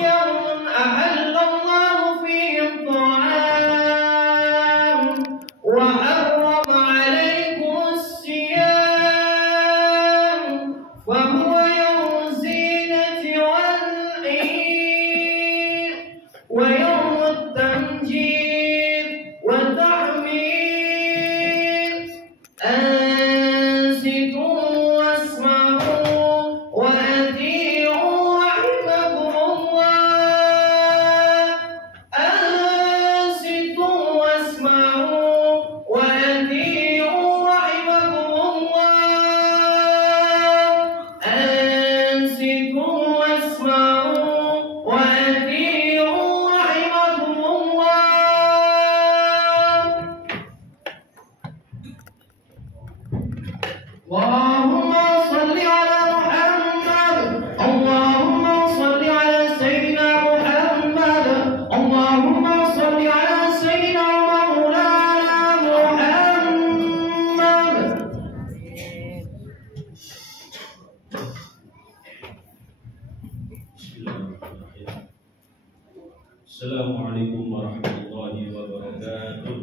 يوم أحل الله فيه الطعام وحرم عليكم الصيام وهو يوم الزينة والعيد ويوم التمجيد والتحميد أنصتوا واسمعوا وأطيعوا رحمكم الله أنصتوا واسمعوا وأطيعوا رحمكم الله أنصتوا واسمعوا وأطيعوا رحمكم الله. اللهم صل على محمد اللهم صل على سيدنا محمد اللهم صل على سيدنا مولانا محمد. Assalamualaikum warahmatullahi wabarakatuh.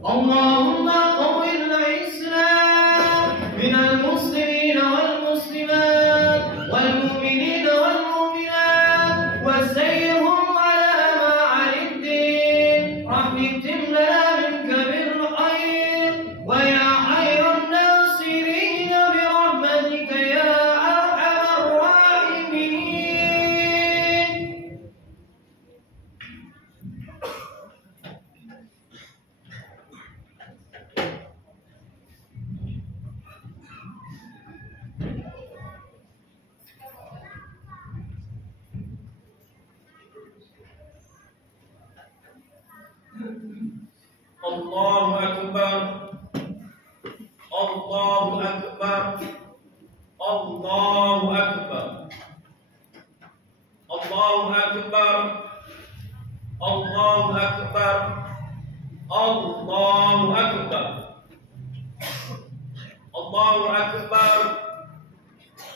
اللهم قو الإسلام من المسلمين والمسلمات والمؤمنين والمؤمنات وسيرهم على ما علمتم رحمتم لنا منك بالخير ويا خير الناصرين برحمتك يا أرحم الراحمين. Allahu Akbar, Allahu Akbar, Allahu Akbar, Allahu Akbar, Allahu Akbar, Allahu Akbar, Allahu Akbar,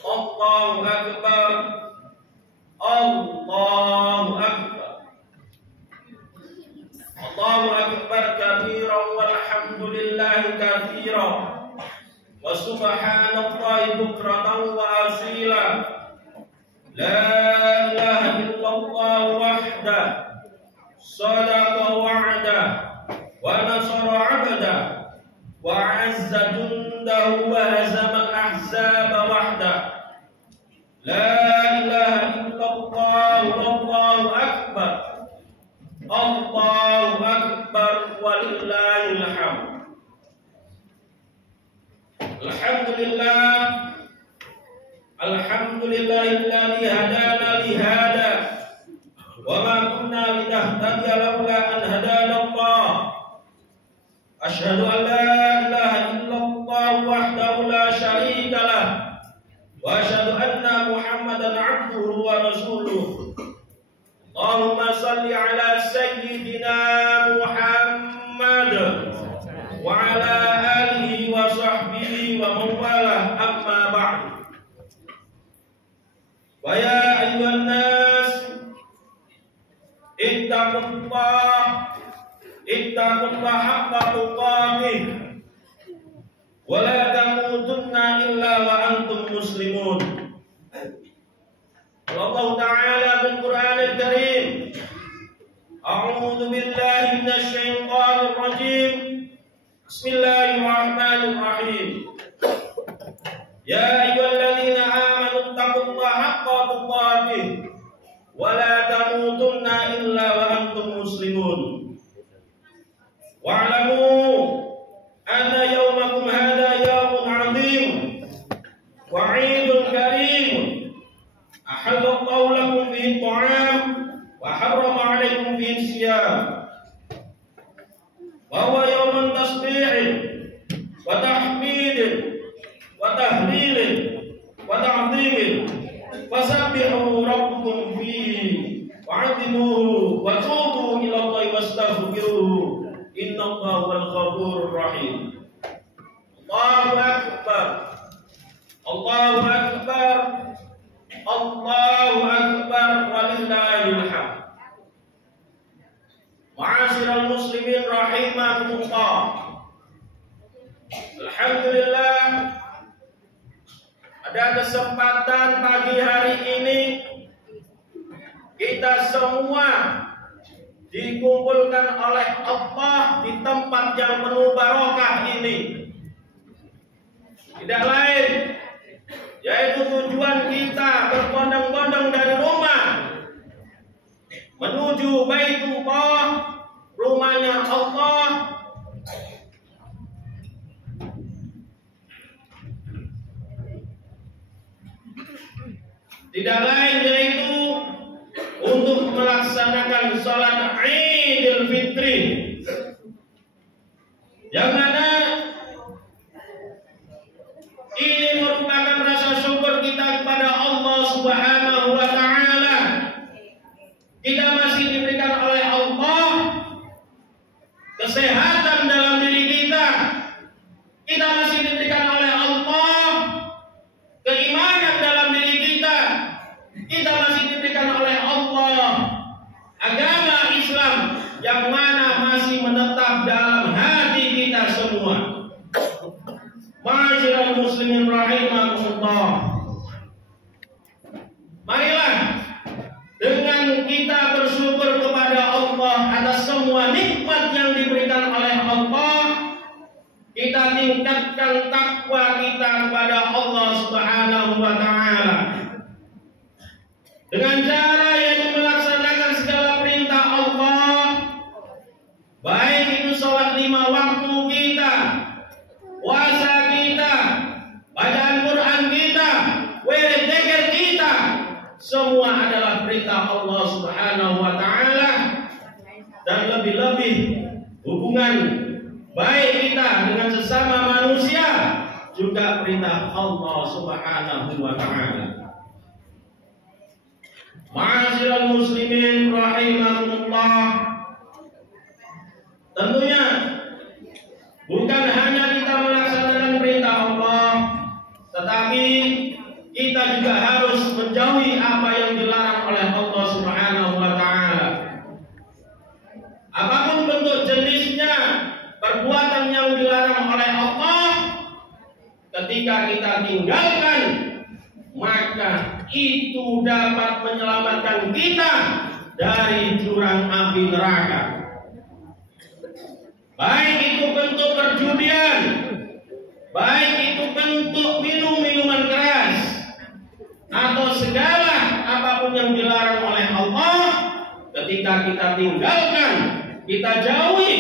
Allahu Akbar, Allahu Akbar. Allahu Akbar kabiran walhamdulillahi katsiran wa subhanallahi bukratan wa asila. La ilaha illallah wahdah sadaqa wa'da wa nasara 'abda wa 'azza jundahu wa hazama al-ahzaba wahda. La ilaha illallah wallahu akbar. Allahu Akbar walillahil hamd. Alhamdulillah, alhamdulillahilladzi hadana li hada wa ma kunna linahtadiya laula an hadana Allah. Asyhadu an la ilaha illallah wahdahu la syarika lah wa asyhadu anna Muhammadan 'abduhu wa rasuluh. Allahumma salli ala sayyidina Muhammad wa ala alihi wa sahbihi wa mawalah, amma ba'd. Wa ya ayyuhan nas ittaqullah haqqa tuqatih wa la tamutunna illa wa antum muslimun. Allah Ta'ala bil Qur'anil Karim. A'udzu billahi minasy syaithanir rajim. Bismillahirrahmanirrahim. Ya ayyuhalladzina amanu taqullaha haqqa tuqatih wa la tamutunna illa wa antum muslimun. Wa'lamu anna yawmakum hadha yawmun 'azim wa 'idun karim. Ahallallahu lakum fihi ta'am wa harrama 'alaykum fihi siyam. Wa huwa yawmun tasbihin wa tahmidin wa tahlilin wa ta'dhimin. Fasabbihu rabbakum fihi wa 'azzimuhu wa tubu ila Allahi wastaghfiruhu. Innallaha huwal ghafurur rahim. Allahu akbar. Allahu akbar. Allahu Akbar walillahil hamd. Ma'asyiral muslimin rahimakumullah. Alhamdulillah, ada kesempatan pagi hari ini kita semua dikumpulkan oleh Allah di tempat yang penuh barokah ini. Tidak lain yaitu tujuan kita berbondong-bondong dari rumah menuju Baitullah, rumahnya Allah. Tidak lain yaitu untuk melaksanakan salat Idul Fitri, yang mana ini merupakan rasa syukur kita kepada Allah Subhanahu wa Ta'ala. Kita masih diberikan oleh Allah kesehatan dalam diri kita. Kita masih diberikan oleh Allah keimanan dalam diri kita. Kita masih diberikan oleh Allah agama Islam yang mana masih menetap dalam hati kita semua. Ma'asyiral muslimin rahimakumullah. Marilah dengan kita bersyukur kepada Allah atas semua nikmat yang diberikan oleh Allah, kita tingkatkan takwa kita kepada Allah Subhanahu wa Ta'ala dengan cara yaitu melaksanakan segala perintah Allah, baik itu sholat 5 waktu kita, puasa kita, bacaan Quran kita, wirid dzikir kita, semua adalah perintah Allah Subhanahu wa Ta'ala. Dan lebih-lebih hubungan baik kita dengan sesama manusia juga perintah Allah Subhanahu wa Ta'ala. Ma'asyiral muslimin rahimakumullah. Tentunya bukan hanya kita melaksanakan perintah Allah, tetapi kita juga harus menjauhi apa yang dilarang oleh Allah Subhanahu wa Ta'ala. Apapun bentuk jenisnya perbuatan yang dilarang oleh Allah, ketika kita tinggalkan, maka itu dapat menyelamatkan kita dari jurang api neraka. Baik itu bentuk perjudian, baik itu bentuk minuman keras, atau segala apapun yang dilarang oleh Allah, ketika kita tinggalkan, kita jauhi,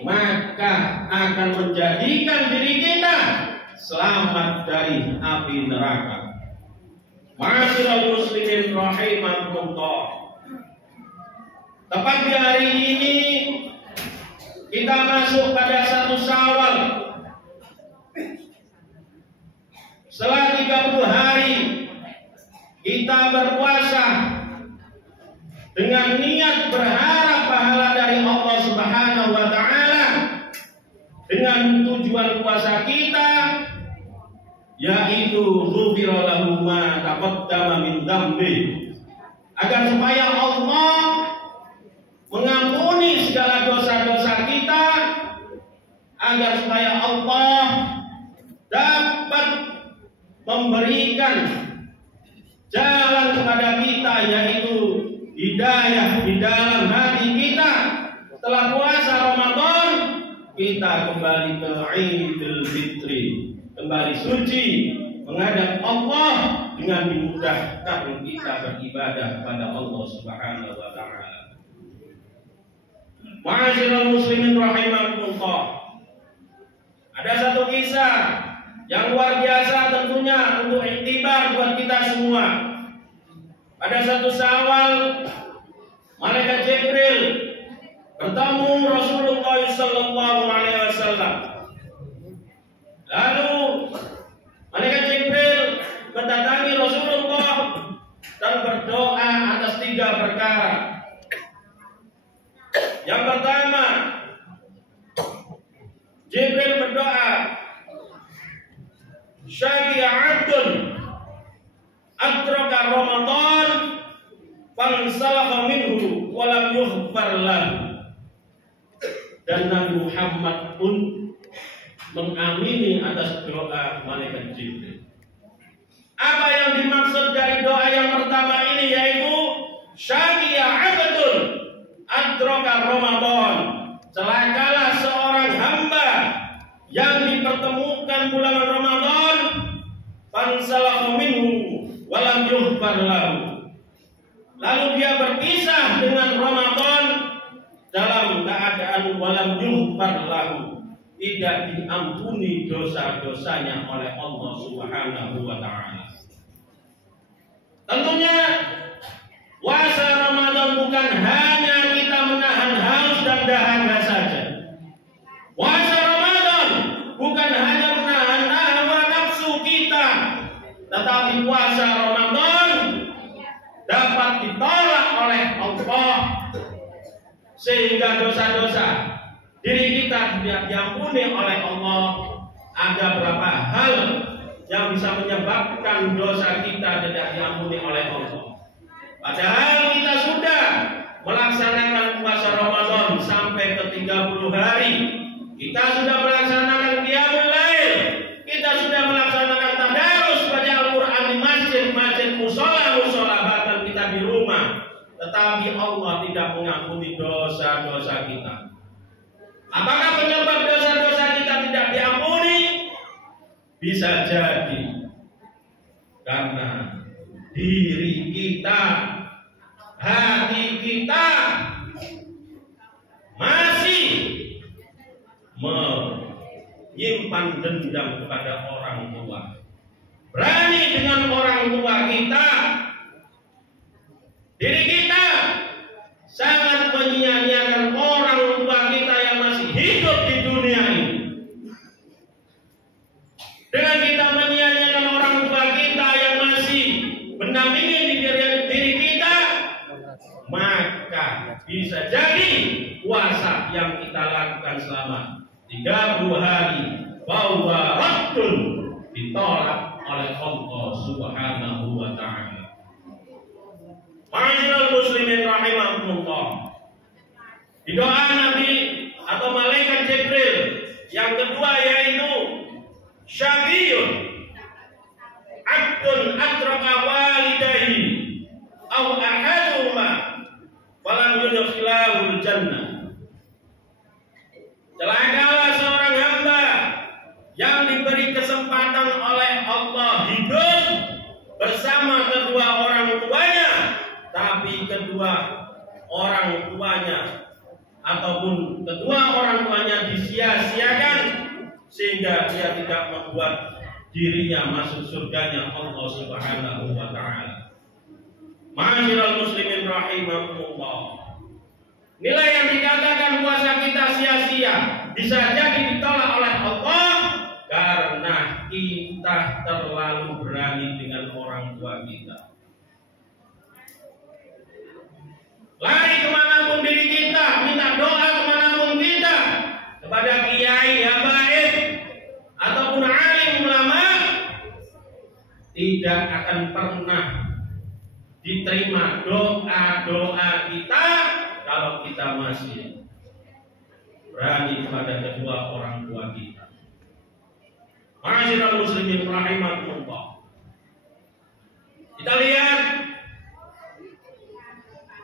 maka akan menjadikan diri kita selamat dari api neraka. Ma'asyiral muslimin rahimakumullah. Tepat di hari ini kita masuk pada 1 Syawal. Setelah 30 hari kita berpuasa dengan niat berharap pahala dari Allah Subhanahu wa Ta'ala, dengan tujuan puasa kita yaitu ghufira lahu ma taqaddama min dzambi, agar supaya Allah mengampuni segala dosa-dosa kita, agar supaya Allah dapat memberikan jalan kepada kita, yaitu hidayah di dalam hati kita. Setelah puasa Ramadan, kita kembali ke Idul Fitri, kembali suci menghadap Allah dengan dimudahkan kita beribadah kepada Allah Subhanahu wa Ta'ala. Ma'asyiral muslimin rahimakumullah. Ada satu kisah yang luar biasa tentunya untuk iktibar buat kita semua. Pada 1 Syawal, malaikat Jibril bertemu Rasulullah sallallahu alaihi wasallam. Lalu malaikat Jibril mendatangi Rasulullah dan berdoa atas 3 perkara. Yang pertama, Jibril berdoa, "Syafi'atun adraka Ramadan fansalakha minhu wa lam yughfar lahu. Dan Nabi Muhammad pun mengamini atas doa malaikat Jibril. Apa yang dimaksud dari doa yang pertama ini yaitu syaqiya 'abdun adraka Ramadan. Celakalah seorang hamba yang dipertemukan bulan Ramadan fansalakha minhu wa lam yughfar lahu. Lalu dia berpisah dengan Ramadan dalam keadaan walam yughfar lahu, tidak diampuni dosa-dosanya oleh Allah Subhanahu wa taala. Tentunya puasa Ramadan bukan hanya kita menahan haus dan dahaga saja. Puasa Ramadan bukan hanya menahan hawa nafsu kita, tetapi puasa Ramadan dapat ditolak oleh Allah sehingga dosa-dosa diri kita tidak diampuni oleh Allah. Ada berapa hal yang bisa menyebabkan dosa kita tidak diampuni oleh Allah. Padahal kita sudah melaksanakan puasa Ramadan sampai ke 30 hari. Kita sudah melaksanakan qiyamul lail. Kita sudah melaksanakan tadarus baca Al-Quran di masjid-masjid, musola-musola, bahkan kita di rumah. Tetapi Allah tidak mengampuni dosa-dosa kita. Apakah penyebab dosa-dosa kita tidak diampuni? Bisa jadi karena diri kita, hati kita masih menyimpan dendam kepada orang tua. Berani dengan orang tua kita. Diri kita sangat menyia-nyiakan orang tua kita yang masih hidup di dunia ini. Dengan kita menyia-nyiakan orang tua kita yang masih mendampingi di diri kita, maka bisa jadi puasa yang kita lakukan selama 30 hari bahwa raddun ditolak oleh Allah Subhanahu wa taala. Ma'asyiral muslimin rahimakumullah. Di doa Nabi atau malaikat Jibril yang kedua yaitu syaqiyun 'abdun adraka walidayhi aw ahaduhuma falam yudkhilahul jannah. Celakalah seorang hamba yang diberi kesempatan oleh Allah hidup bersama kedua orang tuanya, tapi kedua orang tuanya ataupun kedua orang tuanya disia-siakan sehingga dia tidak membuat dirinya masuk surganya Allah Subhanahu wa taala. Ma'asyiral muslimin rahimakumullah. Nilai yang dikatakan puasa kita sia-sia bisa jadi ditolak oleh Allah karena kita terlalu berani dengan orang tua kita. Lari kemanapun diri kita, minta doa kemanapun kita, kepada kiai, habaib, ataupun alim ulama, tidak akan pernah diterima doa-doa kita kalau kita masih berani kepada kedua orang tua kita. Ma'asyiral muslimin rahimakumullah. Kita lihat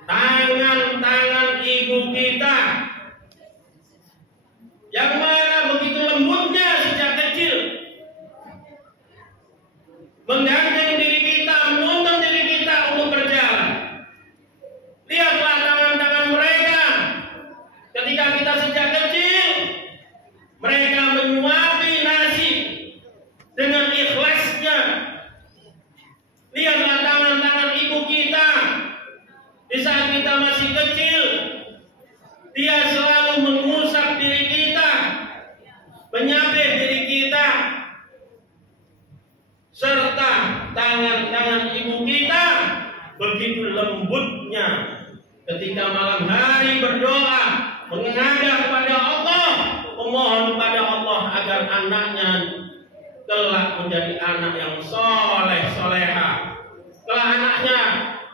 tangan-tangan ibu kita yang mana begitu lembutnya sejak kecil, menggandeng diri kita, menuntun diri kita untuk berjalan. Lihatlah tangan-tangan mereka ketika kita sejak kecil, mereka menyuapi nasi dengan ikhlasnya. Lihatlah tangan-tangan ibu kita di saat kita masih kecil, dia selalu mengusap diri kita, menyapih diri kita, serta tangan-tangan ibu kita begitu lembutnya ketika malam hari berdoa, menghadap kepada Allah, memohon kepada Allah agar anaknya kelak menjadi anak yang soleh, soleha, Setelah anaknya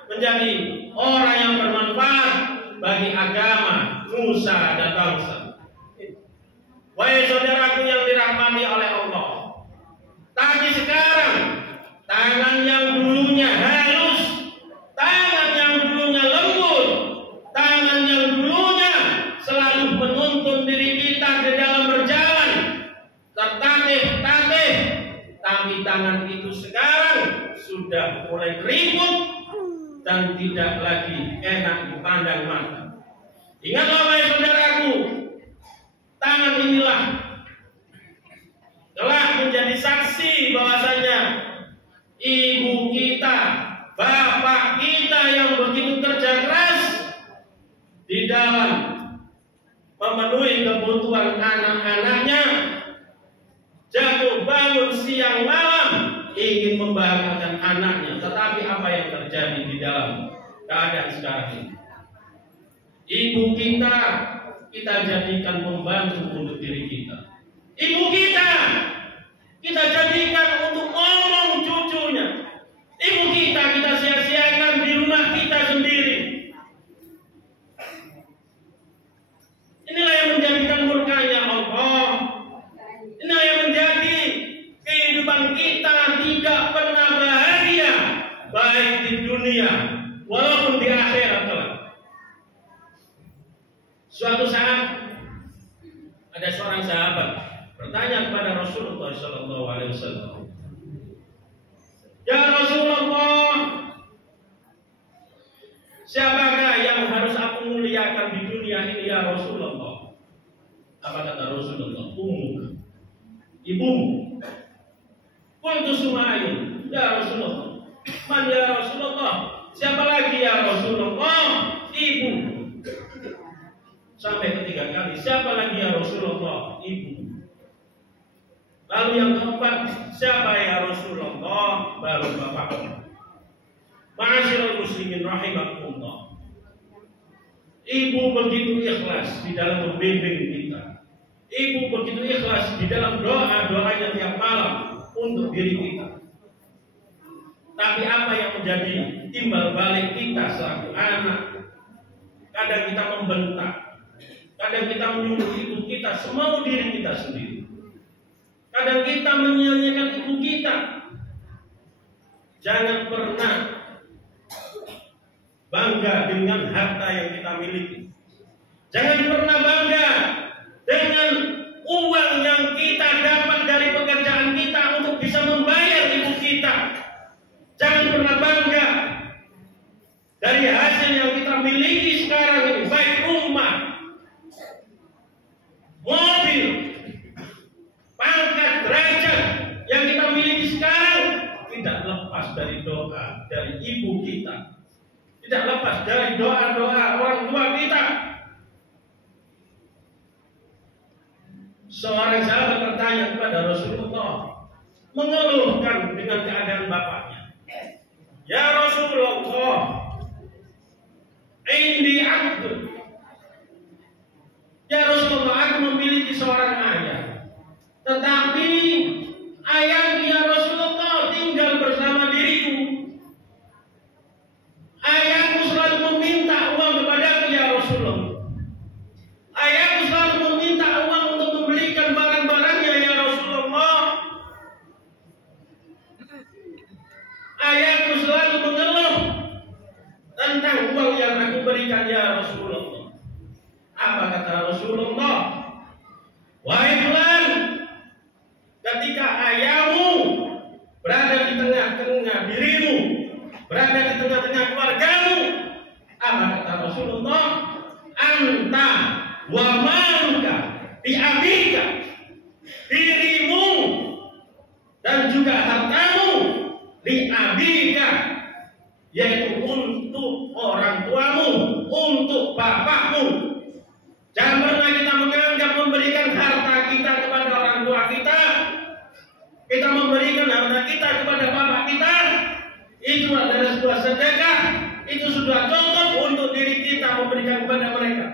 menjadi orang yang bermanfaat bagi agama, nusa dan bangsa. Wahai saudaraku yang dirahmati oleh Allah, tapi sekarang tangan yang dulunya halus, tangan yang dulunya lembut, tangan yang dulunya selalu menuntun diri kita ke dalam berjalan tertatih-tatih, tapi tangan itu sekarang sudah mulai ribut dan tidak lagi enak dipandang mata. Ingatlah wahai saudaraku, tangan inilah telah menjadi saksi bahwasanya ibu kita, bapak kita yang begitu kerja keras di dalam memenuhi kebutuhan anak-anaknya, jatuh bangun siang malam ingin membahagiakan anaknya, tetapi apa yang terjadi di dalam keadaan sekarang ini? Ibu kita jadikan pembantu untuk diri kita. Ibu kita jadikan untuk ngomong cucunya. Ibu kita sia-siakan di rumah kita sendiri. Inilah yang menjadikan murkanya Allah. Inilah yang menjadi kehidupan kita tidak pernah bahagia, baik di dunia walaupun di akhirat kelak. Suatu saat ada seorang sahabat bertanya kepada Rasulullah SAW, "Ya Rasulullah, siapakah yang harus aku muliakan di dunia ini ya Rasulullah?" Apa kata Rasulullah? "Ummuka, ibumu." Qultu Sumayyun, "Ya Rasulullah." "Man ya Rasulullah?" "Siapa lagi ya Rasulullah?" "Ibu." Sampai ketiga kali, "Siapa lagi ya Rasulullah?" "Ibu." Lalu yang keempat, "Siapa ya Rasulullah?" Baru bapak. Ma'asyiral muslimin rahimakumullah. Ibu begitu ikhlas di dalam membimbing kita. Ibu begitu ikhlas di dalam doa-doanya tiap malam untuk diri kita. Tapi apa yang menjadi timbal balik kita selaku anak? Kadang kita membentak, kadang kita menyuruh ibu kita semau diri kita sendiri. Kadang kita menyia-nyiakan ibu kita. Jangan pernah bangga dengan harta yang kita miliki. Jangan pernah bangga dengan uang yang kita dapat dari pekerjaan kita untuk bisa membayar ibu kita. Jangan pernah bangga dari hasil yang kita miliki sekarang ini, baik rumah, mobil, pangkat, derajat yang kita miliki sekarang tidak lepas dari doa dari ibu kita, tidak lepas dari doa-doa orang tua kita. Seorang sahabat bertanya kepada Rasulullah, mengeluhkan dengan keadaan bapaknya. "Ya Rasulullah, indi abdun." "Ya Rasulullah, aku memiliki seorang ayah, tetapi ayah ya Rasulullah tinggal bersama diriku. Ayahku selalu meminta uang kepadaku ya Rasulullah. Ayahku selalu meminta uang untuk membelikan barang-barangnya ya Rasulullah. Ayahku selalu mengeluh tentang uang yang aku berikan ya Rasulullah." Apa kata Rasulullah? "Wahai fulan, ketika ayahmu berada di tengah-tengah dirimu, berada di tengah-tengah keluargamu," apa kata Rasulullah? "Anta wa maluka bi abika." Dirimu dan juga hartamu li abika, yaitu untuk orang tuamu, untuk bapakmu. Jangan pernah kita menganggap memberikan harta kita kepada orang tua kita, kita memberikan harta kita kepada bapak kita, itu adalah sebuah sedekah, itu sudah cukup untuk diri kita memberikan kepada mereka.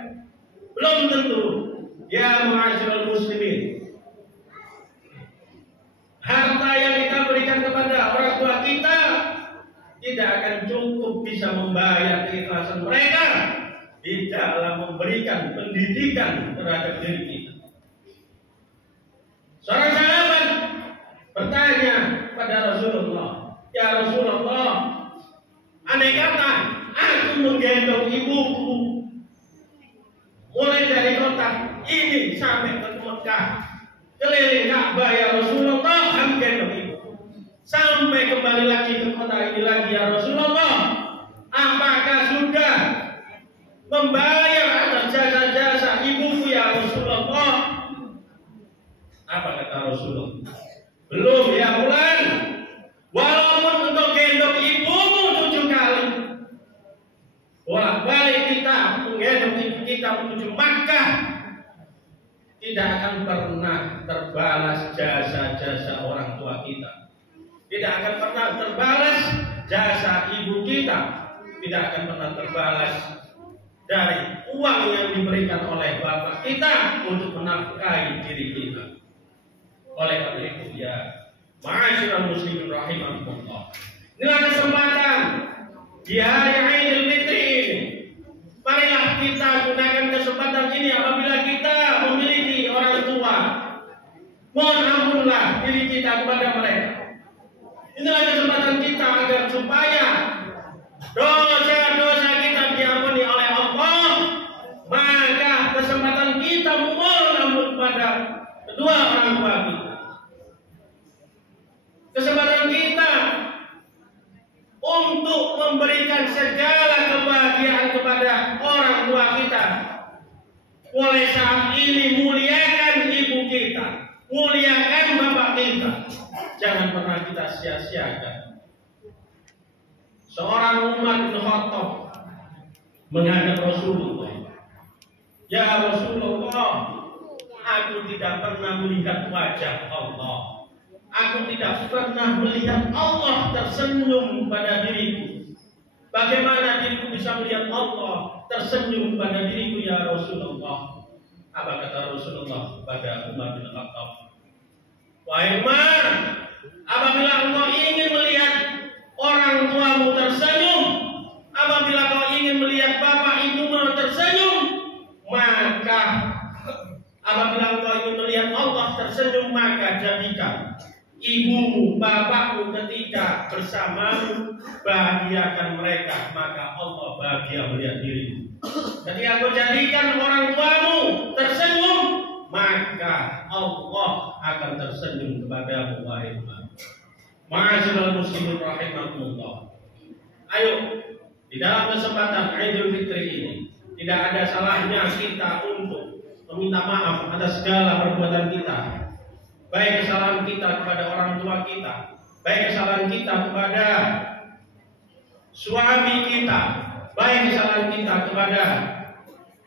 Belum tentu. Ya ma'asyiral muslimin, harta yang kita berikan kepada orang tua kita tidak akan cukup bisa membayar keikhlasan mereka di dalam memberikan pendidikan terhadap diri kita. Seorang sahabat bertanya pada Rasulullah, "Ya Rasulullah, andai kata aku menggendong ibuku mulai dari kota ini sampai ke Mekah, keliling Ka'bah ya Rasulullah, aku gendong ibuku. Sampai kembali lagi ke kota ini lagi ya Rasulullah, apakah sudah membayar atas jasa-jasa ibuku ya Rasulullah?" Apa kata Rasulullah? "Belum ya Fulan. Walaupun untuk gendong ibumu 7 kali, bolak-balik kita menggendong ibu kita menuju Makkah, tidak akan pernah terbalas jasa-jasa orang tua kita. Tidak akan pernah terbalas jasa ibu kita. Tidak akan pernah terbalas dari uang yang diberikan oleh bapak kita untuk menafkahi diri kita." Oleh karena itu ya ma'asyiral muslimin rahimakumullah, inilah kesempatan di hari Idul Fitri ini. Marilah kita gunakan kesempatan ini apabila kita memiliki orang tua. Mohon ampunlah diri kita kepada mereka. Inilah kesempatan kita agar supaya dosa-dosa kita diampuni oleh Allah. Maka kesempatan kita memohon ampun kepada kedua orang tua kita. Kesempatan kita untuk memberikan segala kebahagiaan kepada orang tua kita. Mulai saat ini muliakan ibu kita, muliakan bapak kita. Jangan pernah kita sia-siakan. Seorang Umar bin Khattab menghadap Rasulullah, "Ya Rasulullah, aku tidak pernah melihat wajah Allah. Aku tidak pernah melihat Allah tersenyum pada diriku. Bagaimana diriku bisa melihat Allah tersenyum pada diriku ya Rasulullah?" Apa kata Rasulullah pada Umar bin Khattab? "Wahai Umar, apabila engkau ingin melihat orang tuamu tersenyum, apabila kau ingin melihat bapak ibumu tersenyum, maka apabila engkau ingin melihat Allah tersenyum, maka jadikan ibumu, bapakmu ketika bersamamu, bahagiakan mereka, maka Allah bahagia melihat dirimu. Ketika kau jadikan orang tuamu tersenyum, maka Allah akan tersenyum kepadamu, wahai umat." Ma'asyiral muslimin rahimakumullah. Ayo, di dalam kesempatan Idul Fitri ini, tidak ada salahnya kita untuk meminta maaf atas segala perbuatan kita. Baik kesalahan kita kepada orang tua kita, baik kesalahan kita kepada suami kita, baik kesalahan kita kepada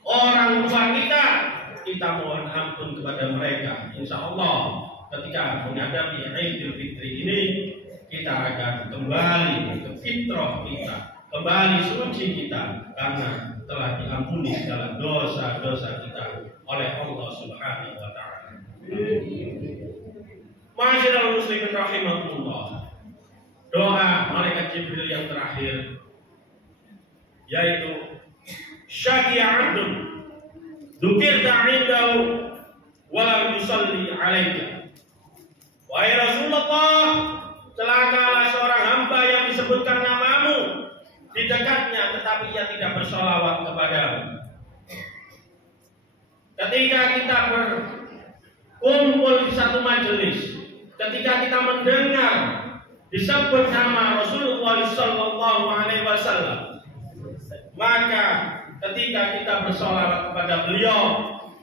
orang tua kita mohon ampun kepada mereka. Insya Allah ketika menghadapi Idul Fitri ini, kita akan kembali ke fitrah kita, kembali suci kita, karena telah diampuni segala dosa-dosa kita oleh Allah Subhanahu wa Ta'ala. Ma'asyiral muslimin rahimakumullah. Doa malaikat Jibril yang terakhir yaitu syaqi 'abdun dzukirta 'indahu wa lam yusalli 'alaika. Wahai Rasulullah, celakalah seorang hamba yang disebutkan namamu di dekatnya tetapi ia tidak bersolawat kepadamu. Ketika kita berkumpul di satu majelis, ketika kita mendengar disebut nama Rasulullah sallallahu alaihi wasallam, maka ketika kita bersolawat kepada beliau,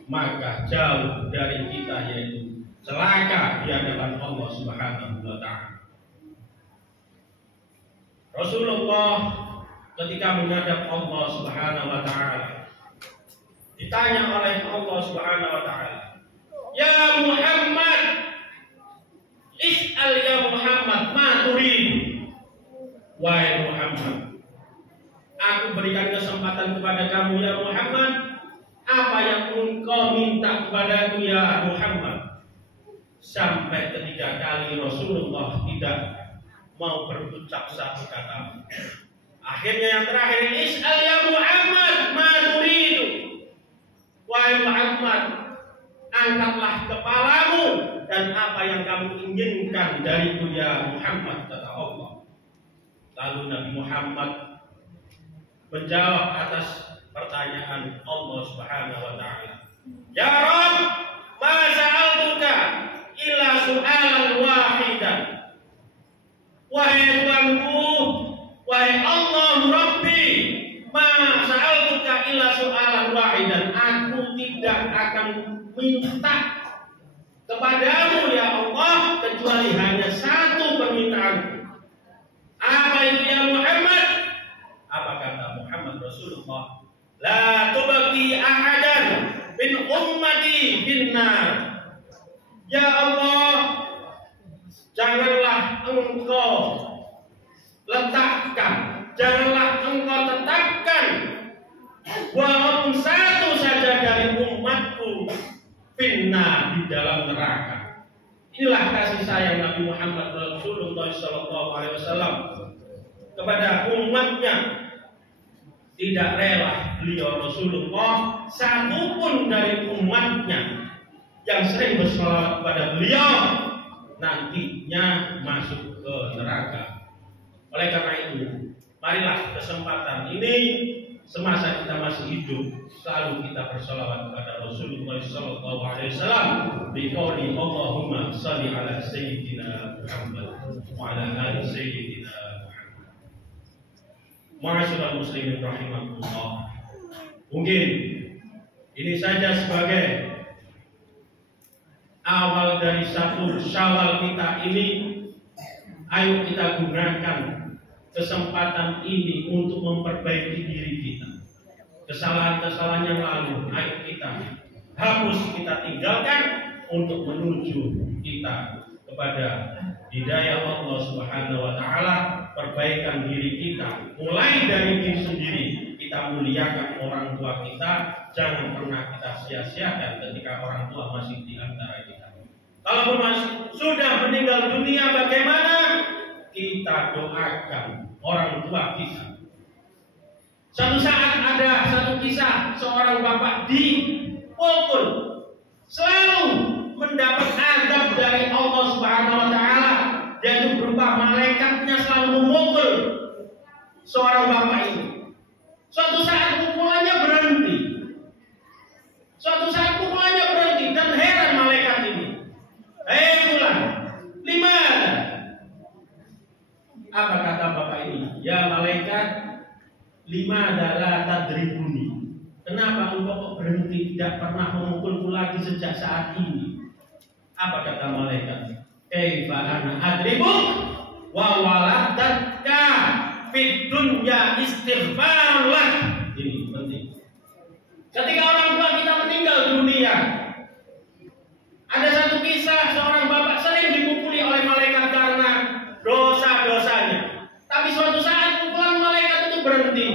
maka jauh dari kita yaitu celaka di hadapan Allah Subhanahu wa Ta'ala. Rasulullah ketika menghadap Allah Subhanahu wa Ta'ala ditanya oleh Allah Subhanahu wa Ta'ala, "Ya Muhammad, is'al ya Muhammad ma turid." Wahai Muhammad, aku berikan kesempatan kepada kamu ya Muhammad, apa yang engkau minta kepadaku ya Muhammad. Sampai 3 kali Rasulullah tidak mau berucap satu kata. Akhirnya yang terakhir, is'al ya Muhammad ma turidu. Wahai Muhammad, angkatlah kepalamu dan apa yang kamu inginkan dariku ya Muhammad, kata Allah. Lalu Nabi Muhammad menjawab atas pertanyaan Allah Subhanahu wa taala. Ya Rabb, ma sa'altuka illa su'alan wahidan. Wahai Tuhanku, wahai Allah Rabbi, ma sa'altuka illa su'alan wahidan. Aku tidak akan minta kepadamu ya Allah kecuali hanya satu permintaan. Apa itu ya Muhammad? Apa kata Muhammad Rasulullah? La tubqi ahadan min ummati finnar. Ya Allah, janganlah engkau letakkan, janganlah engkau tetapkan walaupun satu saja dari umatku finnar, di dalam neraka. Inilah kasih sayang Nabi Muhammad Rasulullah SAW kepada umatnya. Tidak rela beliau Rasulullah satupun dari umatnya yang sering bersolawat kepada beliau nantinya masuk ke neraka. Oleh karena itu, marilah kesempatan ini semasa kita masih hidup selalu kita bersolawat kepada Rasulullah Sallallahu Alaihi Wasallam. Biqauli Allahumma shalli ala Sayyidina Muhammad wa ala ali Sayyidina Muhammad. Ma'asyiral muslimin rahimakumullah. Mungkin ini saja sebagai awal dari satu Syawal kita ini. Ayo kita gunakan kesempatan ini untuk memperbaiki diri kita. Kesalahan-kesalahan yang lalu, ayo kita hapus, kita tinggalkan untuk menuju kita kepada hidayah Allah Subhanahu wa taala, perbaikan diri kita. Mulai dari diri sendiri, kita muliakan orang tua kita, jangan pernah kita sia-siakan ketika orang tua masih di antara kita. Kalau sudah meninggal dunia bagaimana? Kita doakan orang tua kita. Suatu saat ada satu kisah seorang bapak dipukul, selalu mendapat azab dari Allah Subhanahu wa taala, yaitu berupa malaikatnya selalu memukul seorang bapak ini. Suatu saat pukulannya berhenti. Dan heran malaikat ini. Fulan, limana? Apa kata bapak ini? Ya malaikat, limana la tadribuni? Kenapa engkau kok berhenti, tidak pernah memukulku lagi sejak saat ini? Apa kata malaikat? Kaifa ana adribuk wa waladatka fid dunya istighfar lak. Ini penting. Ketika orang tua kita meninggal dunia, ada satu kisah seorang bapak sering dipukuli oleh malaikat karena dosa-dosanya. Tapi suatu saat pukulan malaikat itu berhenti.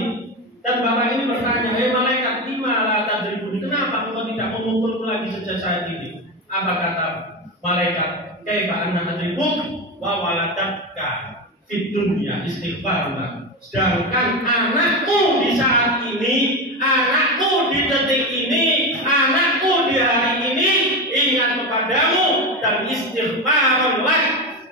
Dan bapak ini bertanya, malaikat, dimana tadribuni? Kenapa engkau tidak memukulku lagi sejak saat ini? Apa kata malaikat? Kaifa anna adribuk wa waladatka fid dunya istighfar. Sedangkan anakku di saat ini, anakku di detik ini, anakku di hari ini ingat kepadamu dan istighfar lak,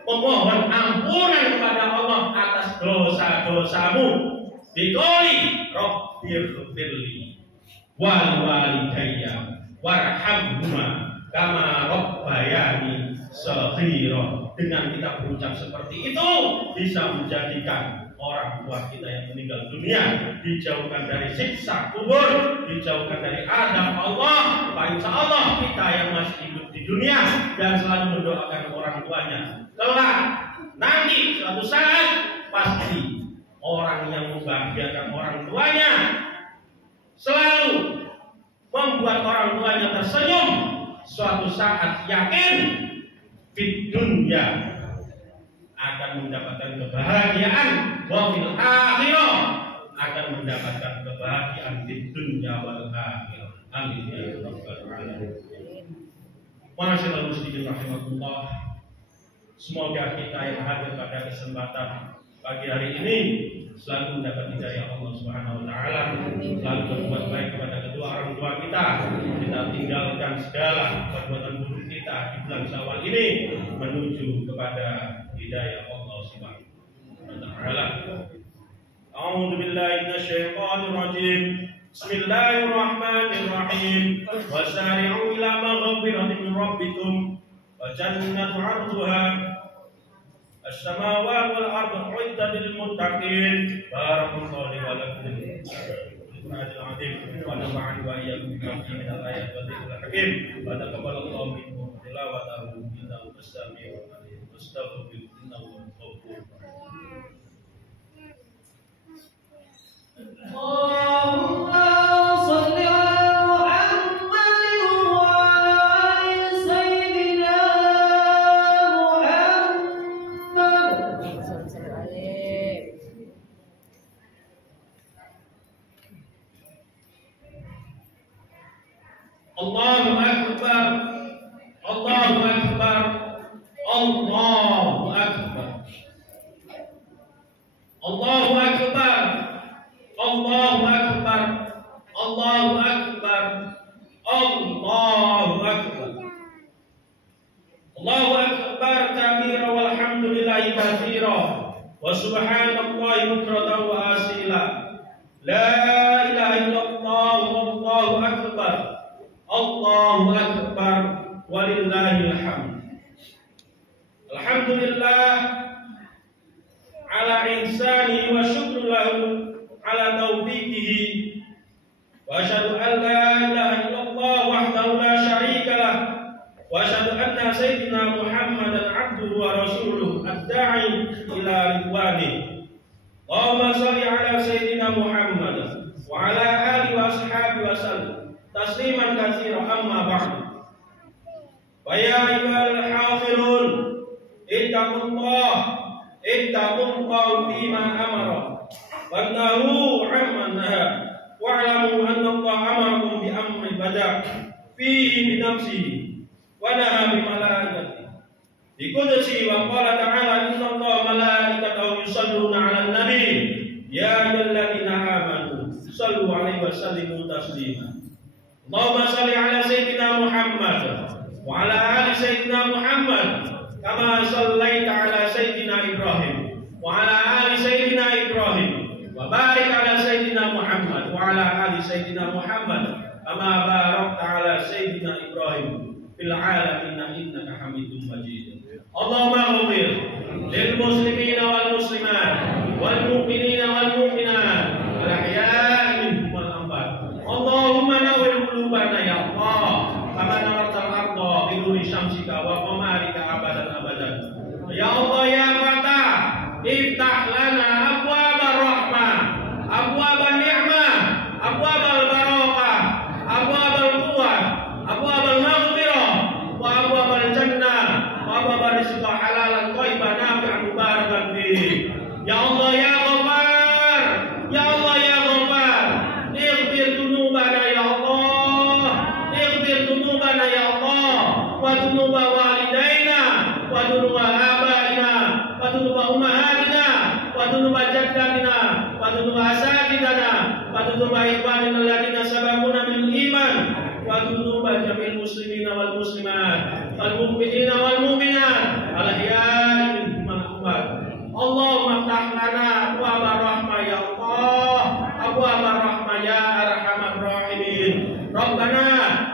memohon ampunan kepada Allah atas dosa-dosamu. Biqauli Rabbighfirli wal walidayya warhamhuma kama rabbayani shaghira. Dengan kita berucap seperti itu bisa menjadikan orang tua kita yang meninggal dunia dijauhkan dari siksa kubur, dijauhkan dari adab Allah. Insya Allah kita yang masih hidup di dunia dan selalu mendoakan orang tuanya, kelak nanti suatu saat pasti orang yang membahagiakan orang tuanya, selalu membuat orang tuanya tersenyum, suatu saat yakin di dunia akan mendapatkan kebahagiaan, wa fil akhirah akan mendapatkan kebahagiaan di dunia wal akhirah. Amin ya rabbal alamin. Ma'asyiral muslimin rahimakumullah. Semoga kita yang hadir pada kesempatan pagi hari ini selalu mendapat hidayah Allah Subhanahu wa taala, selalu berbuat baik kepada kedua orang tua kita tinggalkan segala perbuatan buruk kita di bulan Syawal ini menuju kepada hidayah Allah Subhanahu wa taala. A'udzu billahi minasyaitonir rajim. Bismillahirrahmanirrahim. Wasari'u ila maghfiratin min rabbikum wa jannatin 'arduha as-samawati wal ardu uiddat lil muttaqin. Barakallahu li wa lakum fil Qur'anil 'azim wa nafa'ani wa iyyakum bima fihi minal ayati wa dzikril hakim. Wa taqabbalallahu minkum tilawatahu innahu as-sami'ul 'alim. Astaghfirullah innahu ghafurur rahim. Allahumma shalli ala Muhammadin wa ala sayyidina Muhammad. Allahu akbar. Allahu akbar. Allahu akbar. Allahu akbar. Allahu akbar. Allahu akbar. Allahu akbar. Allahu akbar kabira walhamdulillahi katsira wa subhanallahi bukratan wa asila. La ilaha illallah wallahu akbar. Allahu akbar walillahil hamd. Alhamdulillah ala ihsani wa syukru lahu ala taufiqihi wa asyhadu an la ilaha illallah wahdahu la syarika lah wa asyhadu anna sayyidina Muhammadan abduhu wa rasuluh ad-da'i ila ridwani. Allahumma shalli ala sayyidina Muhammad wa ala alihi wa ashabihi wa sallam tasliman katsiran amma ba'd. Wa ya ayyuhal hafirun ittaqullah fima amara wannahu amman naha wa'lamu anna Allah amarakum bi amri bada fihi bi nafsihi wa naha bi malaikatihi bi qudsihi wa qala ta'ala inna Allah malaikatahu yusalluna 'alan nabi ya ayyuhalladzina amanu sallu 'alaihi wa sallimu taslima. Allahumma shalli 'ala sayyidina Muhammad wa 'ala ali sayyidina Muhammad kama shallaita 'ala sayyidina Ibrahim wa 'ala ali sayyidina Ibrahim wa barik 'ala sayyidina Muhammad wa 'ala ali sayyidina Muhammad kama barakta 'ala sayyidina Ibrahim fil 'alamin innaka Hamidum Majid. Allahumma ighfir lil muslimina wal muslimat wal mu'minina wal mu'minat wal ahya'i minhum wal amwat. Allahumma nawwir qulubana ya Allah kama nawwartal ardha bi nuri syamsika wa qamarika abadan abadan. Ya Allah ya Fatah iftah lana abwabar rahmah, abwaban ni'mah, abwabal barakah, abwabal quwwah, abwabal maghfirah, wa abwabal jannah, wa abwabal rizqa halalan thayyiban nafi'an mubarakan fihi. Ya Allah ya Ghaffar, ya Allah ya Ghaffar, ighfir dzunubana ya Allah, ighfir dzunubana ya Allah, wa dzunuba walidaina, wa dzunuba abaina, wa dzunuba ummahatina, wa dzunuba jaddatina, wa dzunuba asatidana, wa dzunuba ikhwanina alladziina sabaquna bil iman, wa dzunuba jamil muslimina wal muslimat, wal mu'minina wal mu'minat, al ahya'i minhum wal amwat. Allahumma ftah lana abwabar rahmah ya Allah, abwabar rahmah ya arhamar rahimin. Rabbana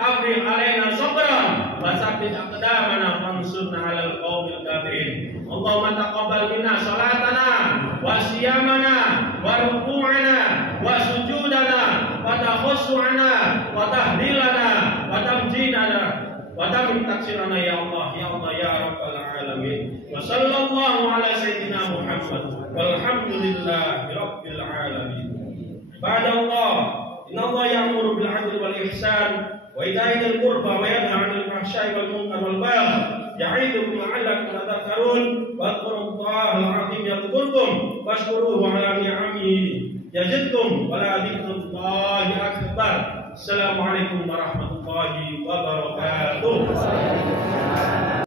afrigh alaina sabran wa tsabbit aqdamana wansurna 'alal qaumil kafirin. Allahumma taqabbal minna salatana wa siyamana wa ruku'ana wa sujudana wa takhussu'ana wa tahlilana wa tamjidana wa tamim taksirana ya Allah ya Allah ya rabbal alamin. Wa sallallahu ala sayyidina Muhammad walhamdulillahi rabbil alamin. Ibadallah inna Allah ya'muru bil 'adli wal ihsan wa ita'i dzil qurba wa yanha 'anil fahsya'i wal munkar wal baghi ya'idukum la'allakum tadhakkarun wa dhkurullahal 'azim yadhkurkum washkuruhu 'ala ni'amihi yazidkum wa la dzikrullahi akbar. Assalamualaikum warahmatullahi wabarakatuh.